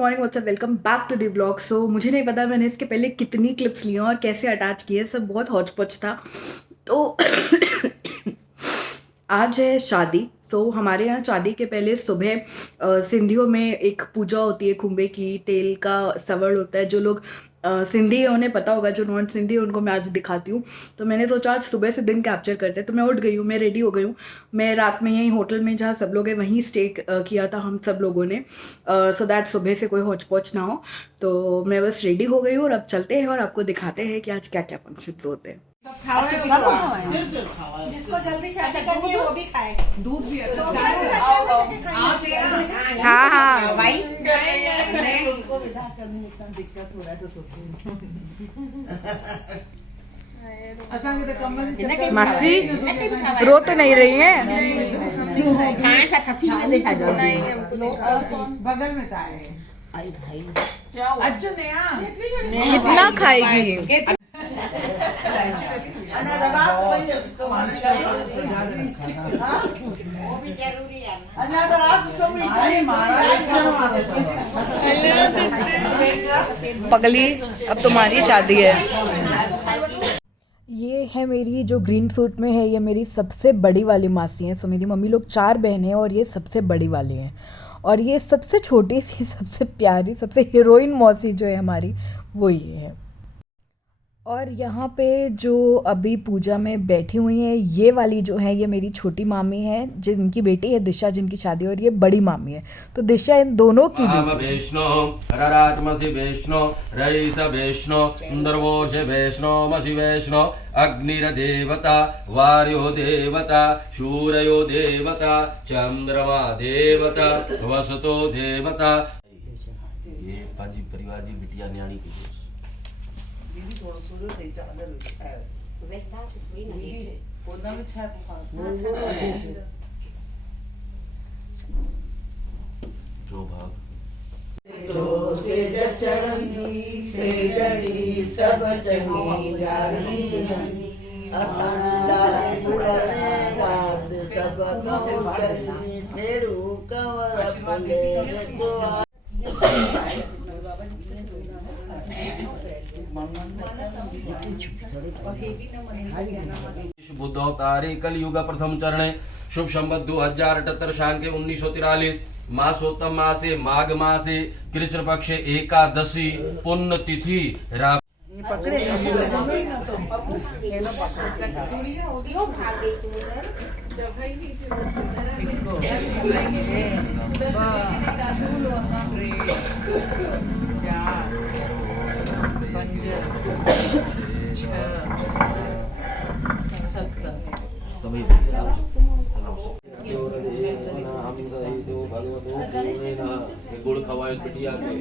Morning what's up welcome back to the vlog. So मुझे नहीं पता मैंने इसके पहले कितनी क्लिप्स ली हैं और कैसे अटैच किए, सब बहुत हौच पौच था। तो आज है शादी। हमारे यहाँ शादी के पहले सुबह सिंधियों में एक पूजा होती है, खुम्बे की, तेल का सवड़ होता है। जो लोग सिंधी है उन्हें पता होगा, जो नॉन सिंधी है उनको मैं आज दिखाती हूँ। तो मैंने सोचा आज सुबह से दिन कैप्चर करते हैं। तो मैं उठ गई हूँ, मैं रेडी हो गई हूँ। मैं रात में यहीं होटल में जहाँ सब लोग हैं वहीं स्टे किया था हम सब लोगों ने, सो दैट सुबह से कोई हौच पौच ना हो। तो मैं बस रेडी हो गई हूँ और अब चलते हैं और आपको दिखाते हैं कि आज क्या क्या फंक्शन होते हैं। जिसको जल्दी शादी करनी है वो भी खाए। दूध भी हाँ हाँ उनको विदा करने में इतना दिक्कत हो रहा है तो सोचो मासी रो तो नहीं रही है। बगल में था कितना खाएगी? पगली अब तुम्हारी शादी है। ये है मेरी जो ग्रीन सूट में है, ये मेरी सबसे बड़ी वाली मासी है। मेरी मम्मी लोग 4 बहनें हैं और ये सबसे बड़ी वाली है। और ये सबसे छोटी सी, सबसे प्यारी, सबसे हीरोइन मौसी जो है हमारी, वो ये है। और यहाँ पे जो अभी पूजा में बैठी हुई है, ये वाली जो है ये मेरी छोटी मामी है, जिनकी बेटी है दिशा, जिनकी शादी, और ये बड़ी मामी है। तो दिशा इन दोनों की अग्निर्देवता वार्यो देवता शूरयो देवता चंद्रमा देवता वसतो देवता। ये पाजी परिवार जी बिटिया न्याणी की जो भाग सब बुद्धवतारे कलयुग प्रथम चरण शुभ संवत 2078 शांके 1943 मासोत्तम मासे माघ मासे कृष्ण पक्ष एकादशी पुण्य तिथि पकड़े सभी गुड़ खवाए बिटिया के।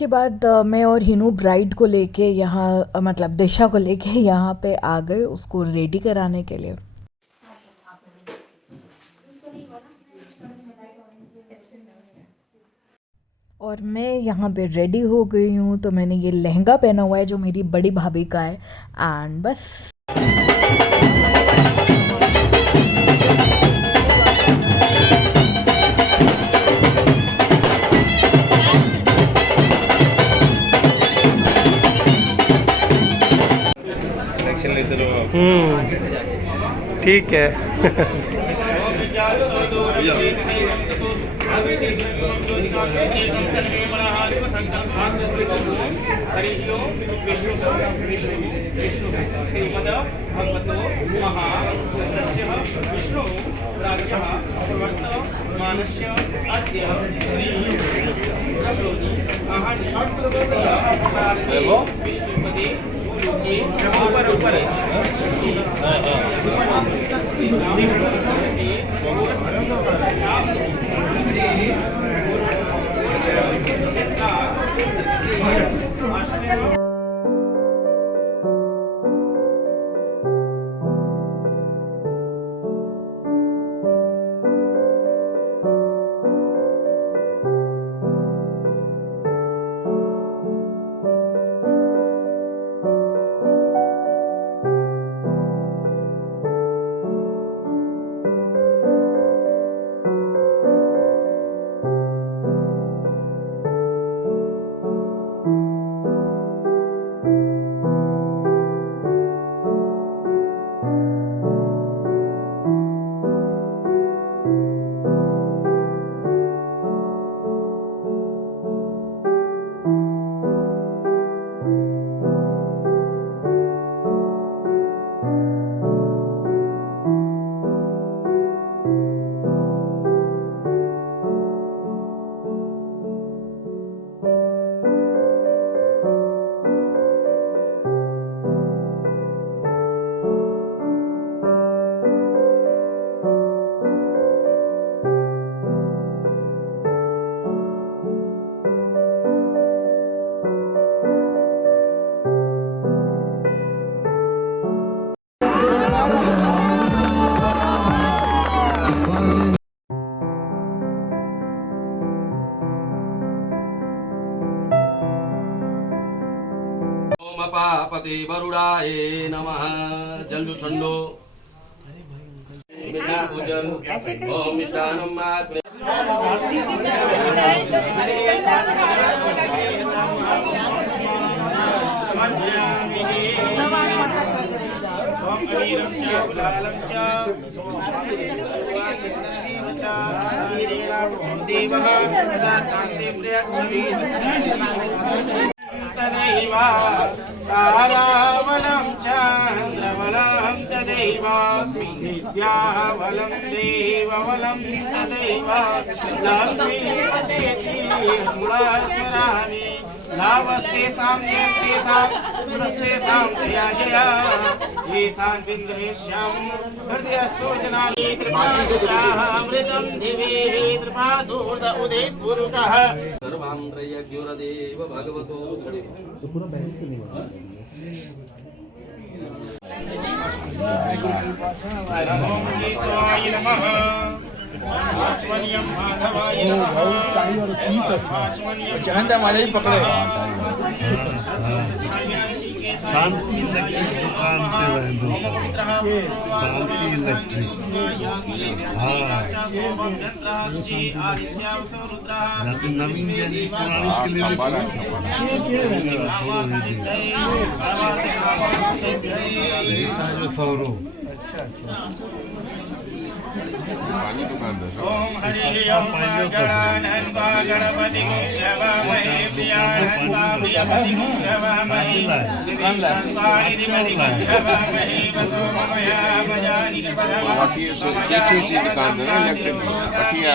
उसके बाद मैं और हिनू ब्राइड को लेके यहाँ मतलब दिशा को लेके यहाँ पे आ गए उसको रेडी कराने के लिए। और मैं यहाँ पे रेडी हो गई हूँ, तो मैंने ये लहंगा पहना हुआ है जो मेरी बड़ी भाभी का है एंड बस। ठीक है। पापति वरुणाय नमः। जल छंडो पूजन ओम मिष्टान्नम मात्रे तारावलं चन्द्रवलं तदैव विद्यावलं देववलं तदैव लक्ष्मीपतेस्मरामि लाभस्तेषां यस्तेषां सुरस्तेषां जया येषां विन्द्रेष्यां हृदयस्थो जनानि कृपामृतं दिवे कृपादूर्द उदित पुरुषः सर्वां प्रयज्ञोरदेव भगवतो छडे ओम ईश्वराय नमः। माधवाय जगन्ता माता ही पकड़े। शांति इलेक्ट्रिक दुकान पे बहन शांति इलेक्ट्रिक। हाँ नवीन जैसी पुरानी क्लिनिक जो सौरभ ओम हरि ओम गणानन्दा गणपति गुंजवामहे प्रियानन्दा प्रियपति गुंजवामहे दिव्यान्तानि दिवति गुंजवामहे वसोममया मयानि बाकी चीज दुकान है ना इलेक्ट्रिक बटिया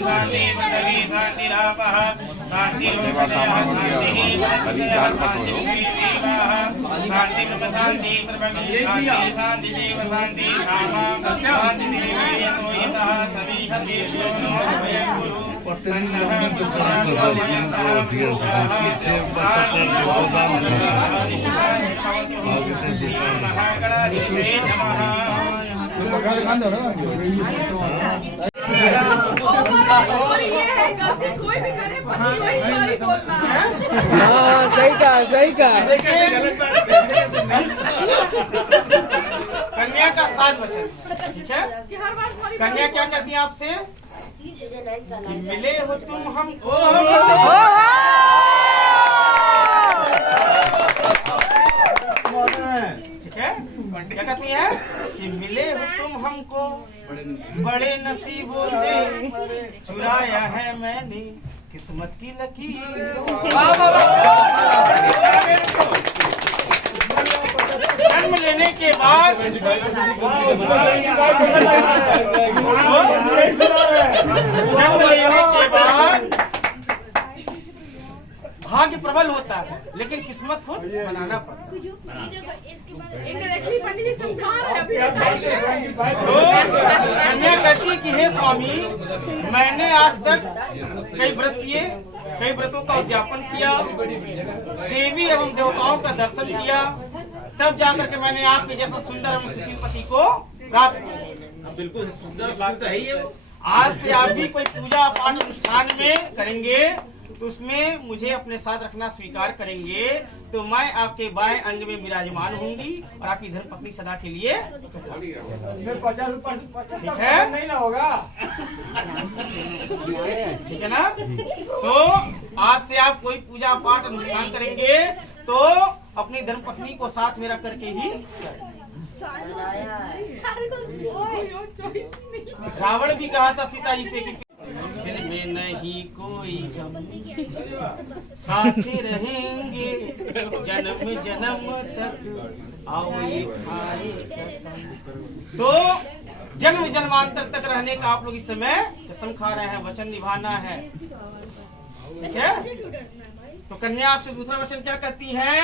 शांति पदवी शांतिरापः सेवा सामान हो गया अधिकार पटो शांति ब्रह्म शांति सर्वगुण शांति शांति देव शांति शामा शांति देव यतो यतः सभी हसेभ्यो नमो भयं गुरु पतली लंबी दुकान तो पीछे बस कर गोदाम आगे से सही कहा कन्या का साथ वचन, ठीक है। कन्या क्या कहती है आपसे? मिले हो तुम हमको, ठीक है। क्या कहती है कि मिले हो तुम हमको बड़े नसीबों से, चुराया है मैंने किस्मत की लकीर। जन्म लेने के बाद भाग्य प्रबल होता है, लेकिन किस्मत खुद बनाना पड़ता है। तो कन्या कहती कि हे स्वामी, मैंने आज तक कई व्रत किए, कई व्रतों का उद्यापन किया, देवी एवं देवताओं का दर्शन किया, तब जाकर के मैंने आपके जैसा सुंदर एवं सुशील पति को प्राप्त किया। बिल्कुल सुंदर बात तो है ही है। आज से आप भी कोई पूजा पाठ अनुष्ठान में करेंगे तो उसमें मुझे अपने साथ रखना स्वीकार करेंगे, तो मैं आपके बाएं अंग में विराजमान होंगी और आपकी धर्मपत्नी सदा के लिए। 50% ठीक है, नहीं ना होगा, ठीक है ना। तो आज से आप कोई पूजा पाठ अनुष्ठान करेंगे तो अपनी धर्मपत्नी को साथ में रख करके ही। रावण भी कहा था सीता जी से कि दिल में नहीं कोई गम, साथ रहेंगे जन्म जन्म तक, आओ ये खाए कसम। तो जन्म जन्मांतर तक रहने का आप लोग इस समय कसम खा रहे हैं, वचन निभाना है, ठीक है। तो कन्या आपसे दूसरा वचन क्या कहती है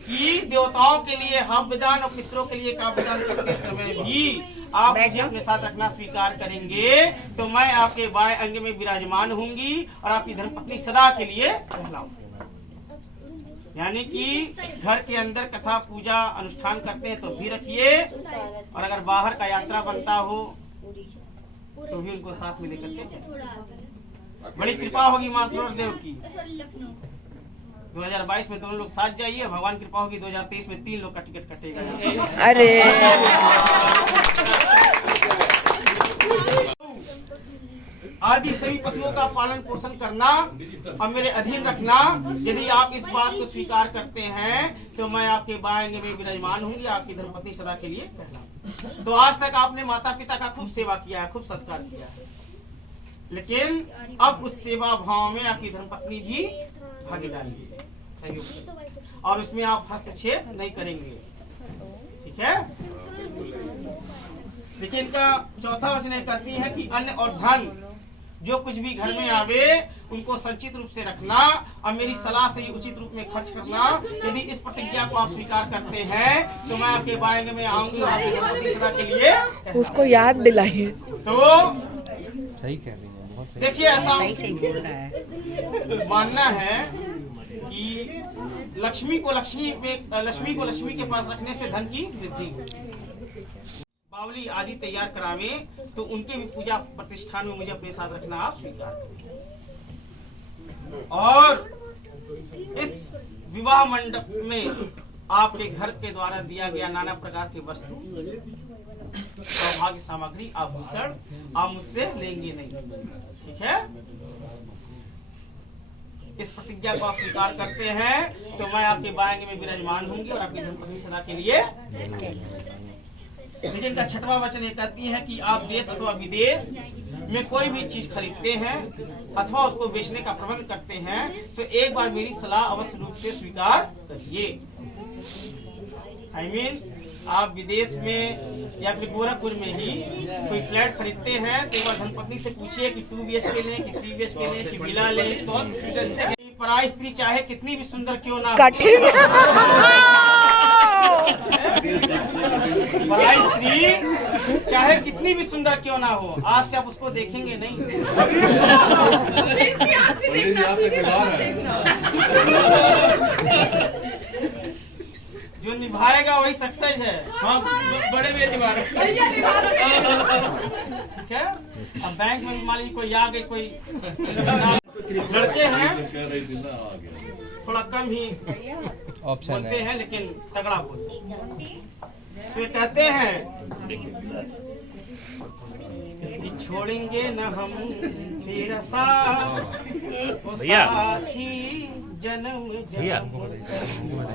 कि देवताओं के लिए हव्यदान और पितरों के लिए काव्यदान करते समय भी आप मुझे अपने साथ रखना स्वीकार करेंगे, तो मैं आपके बाएं अंग में विराजमान होंगी और आपकी धर्मपत्नी सदा के लिए कहलाऊंगी। यानी कि घर के अंदर कथा पूजा अनुष्ठान करते हैं तो भी रखिए, और अगर बाहर का यात्रा बनता हो तो भी उनको साथ में लेकर के। बड़ी कृपा होगी मानसरोवर देव की। 2022 में दोनों लोग साथ जाइए, भगवान कृपा होगी 2023 में 3 लोग का टिकट कटेगा। अरे आदि सभी पशुओं का पालन पोषण करना और मेरे अधीन रखना, यदि आप इस बात को स्वीकार करते हैं तो मैं आपके बाएं अंग में विराजमान होंगी, आपकी धर्मपत्नी सदा के लिए कहलाऊंगी। तो आज तक आपने माता पिता का खूब सेवा किया है, खूब सत्कार किया है, लेकिन अब उस सेवा भाव में आपकी धर्मपत्नी भी भागीदारी सहयोग, और उसमें आप हस्तक्षेप नहीं करेंगे, ठीक है। देखिए इनका चौथा वचन कहती है कि अन्न और धन जो कुछ भी घर में आवे उनको संचित रूप से रखना और मेरी सलाह से ही उचित रूप में खर्च करना। यदि इस प्रतिज्ञा को आप स्वीकार करते हैं तो मैं आपके बाएं में आऊंगी और आपकी धर्मपत्नी सदा के लिए। उसको याद दिलाइए। तो सही कह रही है, देखिए ऐसा मानना है कि लक्ष्मी को लक्ष्मी के पास रखने से धन की वृद्धि होगी। बावली आदि तैयार करावे तो उनके भी पूजा प्रतिष्ठान में मुझे अपने साथ रखना आप स्वीकार करें। और इस विवाह मंडप में आपके घर के द्वारा दिया गया नाना प्रकार के वस्तु, सौभाग्य सामग्री, आभूषण आप मुझसे लेंगे नहीं, ठीक है। इस प्रतिज्ञा को आप स्वीकार करते हैं तो मैं आपके बाएं अंग में विराजमान होंगी और आपकी धर्मपत्नी सदा के लिए। लेकिन इनका छठवां वचन ये कहती है कि आप देश अथवा विदेश में कोई भी चीज खरीदते हैं अथवा उसको बेचने का प्रबंध करते हैं तो एक बार मेरी सलाह अवश्य रूप से स्वीकार करिए। आप विदेश में या फिर गोरखपुर में ही कोई फ्लैट खरीदते हैं तो एक बार धर्मपत्नी से पूछिए कि 2 BHK लें कि 3 BHK लें कि विला लें। पराई स्त्री चाहे कितनी भी सुंदर क्यों ना कठिन पराई स्त्री चाहे कितनी भी सुंदर क्यों ना हो, आज से आप उसको देखेंगे नहीं। जो निभाएगा वही सक्सेस है। हाँ, बड़े भैया निभा रहे। ठीक है। अब बैंक में मान लीजिए कोई आ गई, कोई लड़के हैं थोड़ा कम ही बोलते हैं लेकिन तगड़ा बोलते हैं। तो ये कहते हैं कि छोड़ेंगे न हम तेरा साथ, वो साथी जन्म जन्म।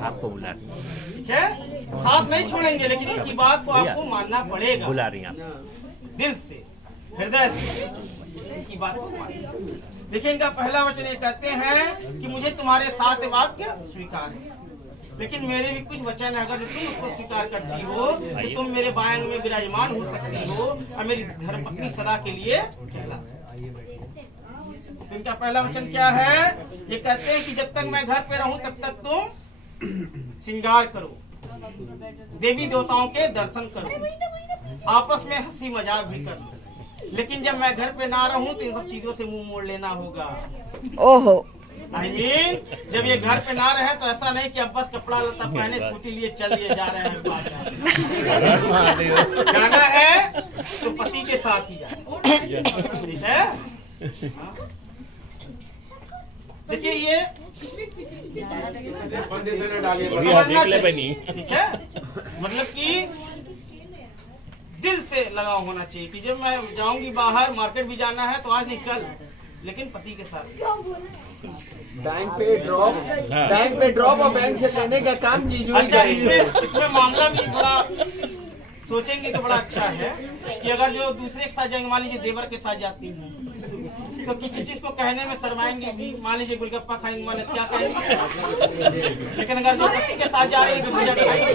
आपको बुला ठीक है, साथ नहीं छोड़ेंगे लेकिन इनकी बात को आपको मानना पड़ेगा। बुला रही हैं दिल से, हृदय से इनकी बात को मानना। देखिए इनका पहला वचन ये कहते हैं कि मुझे तुम्हारे साथ वाक्य स्वीकार है, लेकिन मेरे भी कुछ वचन है, अगर तुम उसको स्वीकार करती हो तो तुम मेरे बाएं में विराजमान हो सकती हो और मेरी धर्मपत्नी सदा के लिए कहला सकती हो। तो इनका पहला वचन क्या है? ये कहते हैं कि जब तक मैं घर पे रहूं तब तक तुम श्रृंगार करो, देवी देवताओं के दर्शन करो, आपस में हंसी मजाक भी करो, लेकिन जब मैं घर पे ना रहूं तो इन सब चीजों से मुंह मोड़ लेना होगा। ओहो, आई मीन जब ये घर पे ना रहे तो ऐसा नहीं कि अब बस कपड़ा लता पहने स्कूटी लिए चल दिए जा रहे हैं बाजार। जाना है तो पति के साथ ही जाए। ठीक है। देखिए ये समझना चाहिए। ठीक है, मतलब कि दिल से लगाव होना चाहिए कि जब मैं जाऊंगी बाहर, मार्केट भी जाना है तो आज नहीं कल, लेकिन पति के साथ। बैंक पे ड्रॉप और बैंक से लेने का काम जीजू ही अच्छा, करेंगे। इसमें मामला भी थोड़ा सोचेंगे तो बड़ा अच्छा है कि अगर जो दूसरे के साथ जाएंगे, मान लीजिए देवर के साथ जाती हैं तो किसी चीज को कहने में शर्माएंगे भी, मान लीजिए गोलगप्पा खाएंगे, मान क्या कहेंगे, लेकिन अगर जो पति के साथ जा रही है तो पूजा करेंगे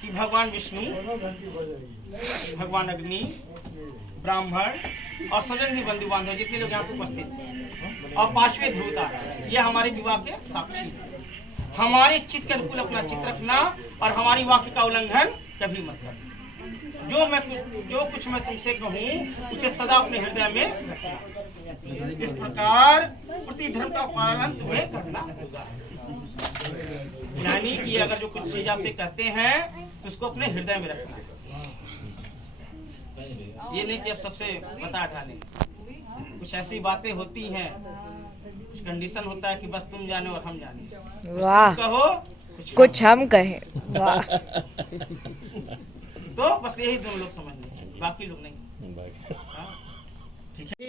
कि भगवान विष्णु, भगवान अग्नि, ब्राह्मण और स्वजन बंधु बांधव जितने लोग यहाँ पे उपस्थित हैं और पांचवें ध्रुवता, ये हमारे विवाह के साक्षी हैं। हमारे चित्त के अनुकूल अपना चित्त रखना और हमारी वाक्य का उल्लंघन कभी मत करना। जो कुछ मैं तुमसे कहूँ उसे सदा अपने हृदय में रखना। इस प्रकार प्रति धर्म का पालन तुम्हें करना होगा। यानी कि अगर जो कुछ चीज आपसे कहते हैं तो उसको अपने हृदय में रखना है। ये नहीं कि अब सबसे पता उठा लें। कुछ ऐसी बातें होती हैं, कुछ कंडीशन होता है कि बस तुम जाने और हम जाने। वाह, कहो कुछ हम कहें। वाह, तो बस यही दोनों लोग समझ लें, बाकी लोग नहीं। हाँ? ठीक है।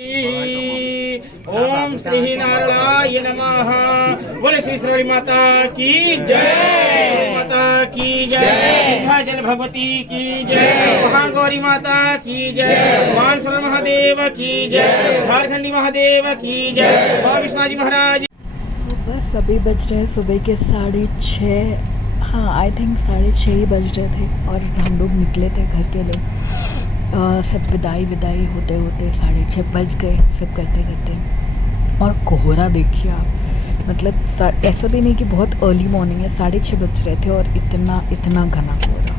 ओम श्री नारायण नमः। बोले श्री श्रवणी माता की जय, माता की जय, भजन भगवती की जय, महागौरी माता की जय, भगवान शरण महादेव की जय, झारखंडी महादेव की जय, बाबा विश्वनाथ जी महाराज। तो बस अभी बज रहे हैं सुबह के 6:30। हाँ, आई थिंक 6:30 ही बज रहे थे और हम लोग निकले थे घर के लिए। सब विदाई होते होते 6:30 बज गए, सब करते करते। और कोहरा देखिए आप, मतलब ऐसा भी नहीं कि बहुत अर्ली मॉर्निंग है, 6:30 बज रहे थे और इतना घना कोहरा।